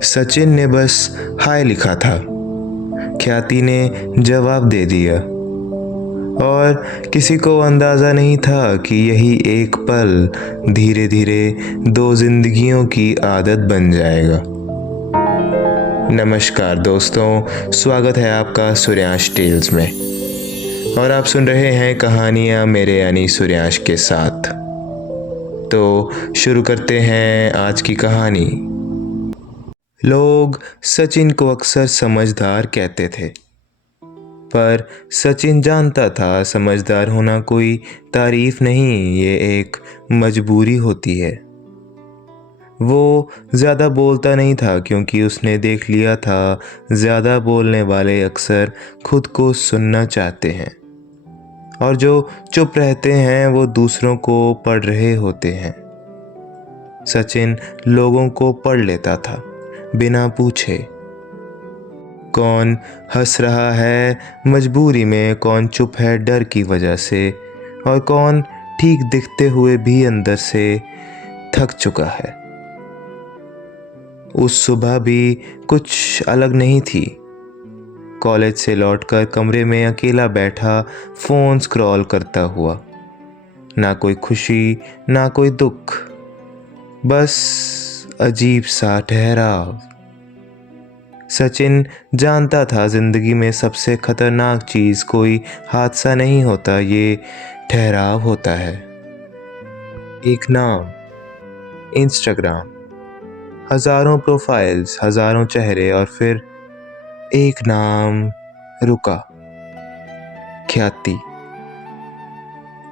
सचिन ने बस हाय लिखा था। ख्याति ने जवाब दे दिया और किसी को अंदाज़ा नहीं था कि यही एक पल धीरे धीरे दो जिंदगियों की आदत बन जाएगा। नमस्कार दोस्तों, स्वागत है आपका सूर्यांश टेल्स में और आप सुन रहे हैं कहानियाँ मेरे यानी सूर्यांश के साथ। तो शुरू करते हैं आज की कहानी। लोग सचिन को अक्सर समझदार कहते थे, पर सचिन जानता था समझदार होना कोई तारीफ नहीं, ये एक मजबूरी होती है। वो ज़्यादा बोलता नहीं था क्योंकि उसने देख लिया था ज़्यादा बोलने वाले अक्सर खुद को सुनना चाहते हैं और जो चुप रहते हैं वो दूसरों को पढ़ रहे होते हैं। सचिन लोगों को पढ़ लेता था बिना पूछे, कौन हंस रहा है मजबूरी में, कौन चुप है डर की वजह से और कौन ठीक दिखते हुए भी अंदर से थक चुका है। उस सुबह भी कुछ अलग नहीं थी। कॉलेज से लौटकर कमरे में अकेला बैठा फोन स्क्रॉल करता हुआ, ना कोई खुशी ना कोई दुख, बस अजीब सा ठहराव। सचिन जानता था जिंदगी में सबसे खतरनाक चीज कोई हादसा नहीं होता, ये ठहराव होता है। एक नाम, इंस्टाग्राम, हजारों प्रोफाइल्स, हजारों चेहरे और फिर एक नाम रुका, ख्याति।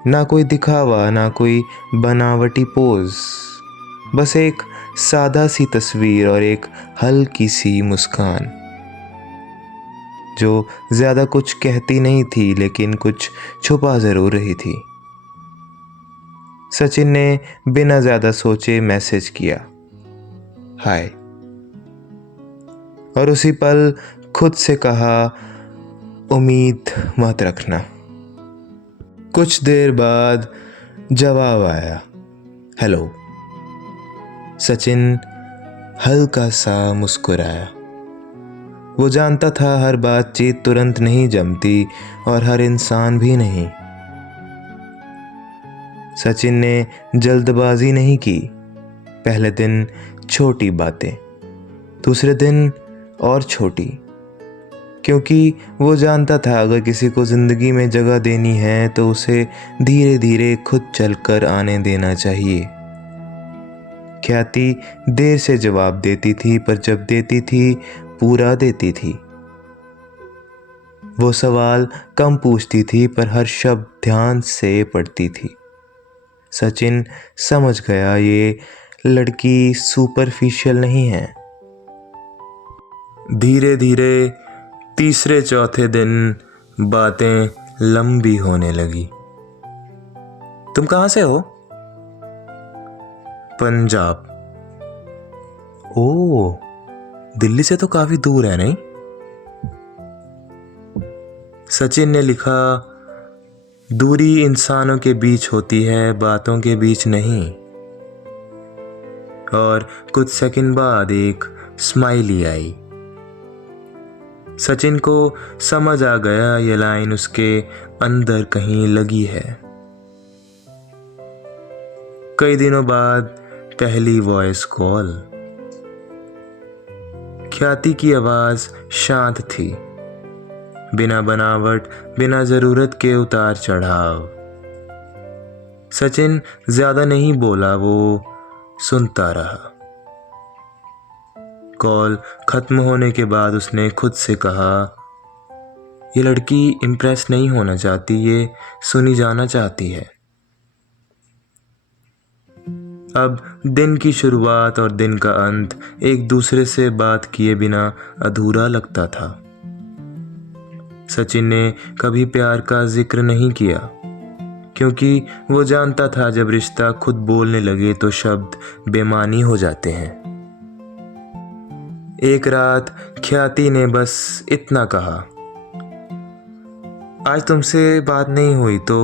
ना कोई दिखावा ना कोई बनावटी पोज, बस एक सादा सी तस्वीर और एक हल्की सी मुस्कान जो ज्यादा कुछ कहती नहीं थी लेकिन कुछ छुपा जरूर रही थी। सचिन ने बिना ज्यादा सोचे मैसेज किया, हाय, और उसी पल खुद से कहा, उम्मीद मत रखना। कुछ देर बाद जवाब आया, हेलो। सचिन हल्का सा मुस्कुराया। वो जानता था हर बातचीत तुरंत नहीं जमती और हर इंसान भी नहीं। सचिन ने जल्दबाजी नहीं की। पहले दिन छोटी बातें, दूसरे दिन और छोटी, क्योंकि वो जानता था अगर किसी को जिंदगी में जगह देनी है तो उसे धीरे धीरे खुद चलकर आने देना चाहिए। ख्याति देर से जवाब देती थी, पर जब देती थी पूरा देती थी। वो सवाल कम पूछती थी पर हर शब्द ध्यान से पढ़ती थी। सचिन समझ गया ये लड़की सुपरफिशियल नहीं है। धीरे धीरे तीसरे चौथे दिन बातें लंबी होने लगी। तुम कहाँ से हो? पंजाब। ओह, दिल्ली से तो काफी दूर है नहीं? सचिन ने लिखा, दूरी इंसानों के बीच होती है, बातों के बीच नहीं। और कुछ सेकंड बाद एक स्माइली आई। सचिन को समझ आ गया ये लाइन उसके अंदर कहीं लगी है। कई दिनों बाद पहली वॉइस कॉल। ख्याति की आवाज शांत थी, बिना बनावट, बिना जरूरत के उतार चढ़ाव। सचिन ज्यादा नहीं बोला, वो सुनता रहा। कॉल खत्म होने के बाद उसने खुद से कहा, ये लड़की इम्प्रेस नहीं होना चाहती, ये सुनी जाना चाहती है। अब दिन की शुरुआत और दिन का अंत एक दूसरे से बात किए बिना अधूरा लगता था। सचिन ने कभी प्यार का जिक्र नहीं किया क्योंकि वो जानता था जब रिश्ता खुद बोलने लगे तो शब्द बेमानी हो जाते हैं। एक रात ख्याति ने बस इतना कहा, आज तुमसे बात नहीं हुई तो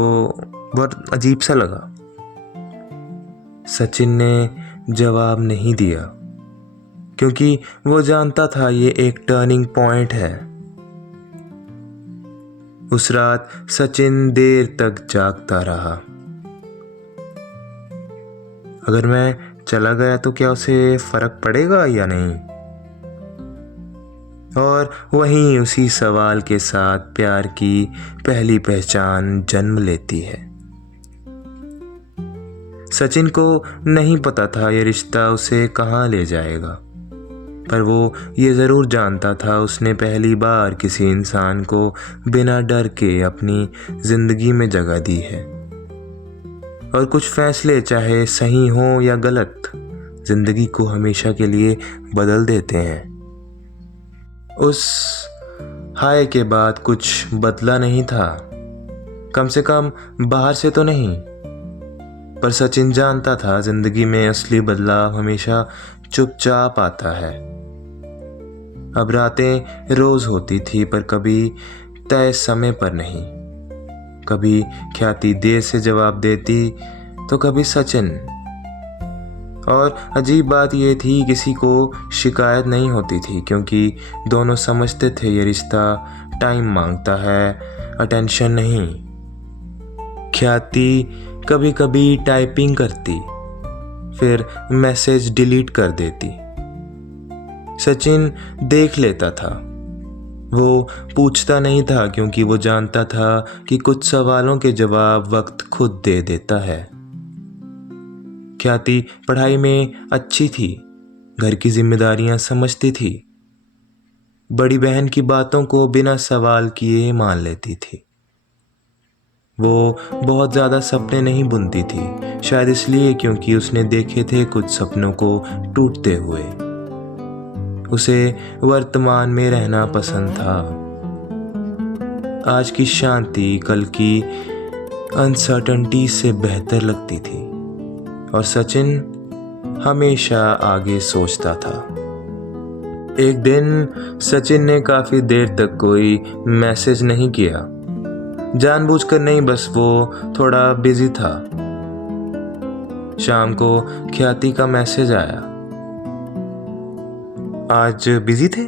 बहुत अजीब सा लगा। सचिन ने जवाब नहीं दिया। क्योंकि वो जानता था ये एक टर्निंग पॉइंट है। उस रात सचिन देर तक जागता रहा। अगर मैं चला गया तो क्या उसे फर्क पड़ेगा या नहीं? और वहीं उसी सवाल के साथ प्यार की पहली पहचान जन्म लेती है। सचिन को नहीं पता था ये रिश्ता उसे कहाँ ले जाएगा, पर वो ये ज़रूर जानता था उसने पहली बार किसी इंसान को बिना डर के अपनी ज़िंदगी में जगह दी है। और कुछ फैसले चाहे सही हो या गलत, ज़िंदगी को हमेशा के लिए बदल देते हैं। उस हाय के बाद कुछ बदला नहीं था, कम से कम बाहर से तो नहीं। पर सचिन जानता था जिंदगी में असली बदलाव हमेशा चुपचाप आता है। अब रातें रोज होती थी, पर कभी तय समय पर नहीं। कभी ख्याति देर से जवाब देती तो कभी सचिन। और अजीब बात यह थी, किसी को शिकायत नहीं होती थी, क्योंकि दोनों समझते थे ये रिश्ता टाइम मांगता है, अटेंशन नहीं। ख्याति कभी कभी टाइपिंग करती, फिर मैसेज डिलीट कर देती। सचिन देख लेता था। वो पूछता नहीं था, क्योंकि वो जानता था कि कुछ सवालों के जवाब वक्त खुद दे देता है। ख्याति पढ़ाई में अच्छी थी, घर की जिम्मेदारियां समझती थी, बड़ी बहन की बातों को बिना सवाल किए मान लेती थी। वो बहुत ज़्यादा सपने नहीं बुनती थी, शायद इसलिए क्योंकि उसने देखे थे कुछ सपनों को टूटते हुए। उसे वर्तमान में रहना पसंद था। आज की शांति कल की अनसर्टेनिटी से बेहतर लगती थी। और सचिन हमेशा आगे सोचता था। एक दिन सचिन ने काफ़ी देर तक कोई मैसेज नहीं किया। जानबूझकर नहीं, बस वो थोड़ा बिजी था। शाम को ख्याति का मैसेज आया। आज बिजी थे?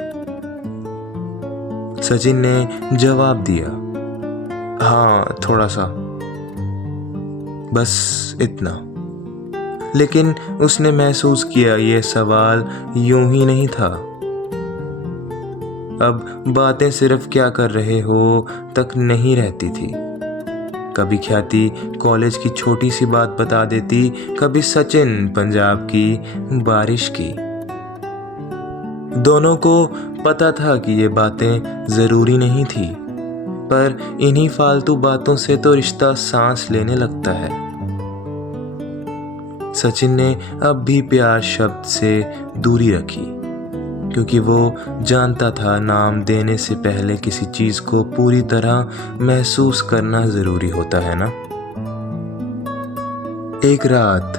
सचिन ने जवाब दिया, हाँ थोड़ा सा, बस इतना। लेकिन उसने महसूस किया यह सवाल यूं ही नहीं था। अब बातें सिर्फ क्या कर रहे हो तक नहीं रहती थी। कभी ख्याति कॉलेज की छोटी सी बात बता देती, कभी सचिन पंजाब की बारिश की। दोनों को पता था कि ये बातें ज़रूरी नहीं थी, पर इन्हीं फालतू बातों से तो रिश्ता सांस लेने लगता है। सचिन ने अब भी प्यार शब्द से दूरी रखी, क्योंकि वो जानता था नाम देने से पहले किसी चीज़ को पूरी तरह महसूस करना ज़रूरी होता है ना। एक रात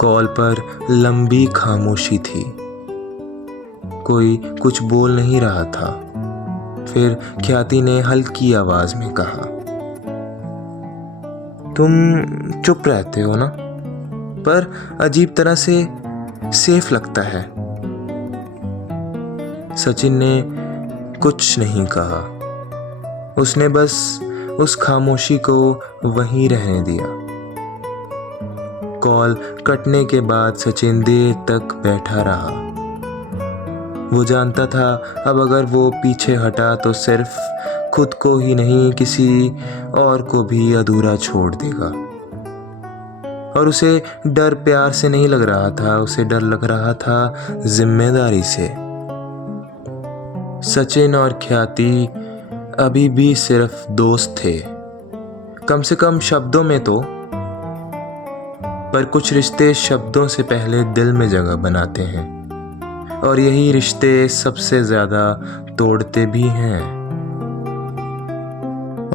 कॉल पर लंबी खामोशी थी, कोई कुछ बोल नहीं रहा था। फिर ख्याति ने हल्की आवाज में कहा, तुम चुप रहते हो ना, पर अजीब तरह से सेफ लगता है। सचिन ने कुछ नहीं कहा। उसने बस उस खामोशी को वहीं रहने दिया। कॉल कटने के बाद सचिन देर तक बैठा रहा। वो जानता था अब अगर वो पीछे हटा तो सिर्फ खुद को ही नहीं, किसी और को भी अधूरा छोड़ देगा। और उसे डर प्यार से नहीं लग रहा था, उसे डर लग रहा था जिम्मेदारी से। सचिन और ख्याति अभी भी सिर्फ दोस्त थे, कम से कम शब्दों में तो। पर कुछ रिश्ते शब्दों से पहले दिल में जगह बनाते हैं, और यही रिश्ते सबसे ज़्यादा तोड़ते भी हैं।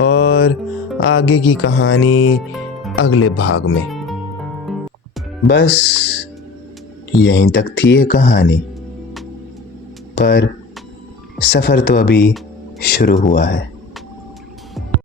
और आगे की कहानी अगले भाग में। बस यहीं तक थी ये कहानी, पर सफ़र तो अभी शुरू हुआ है।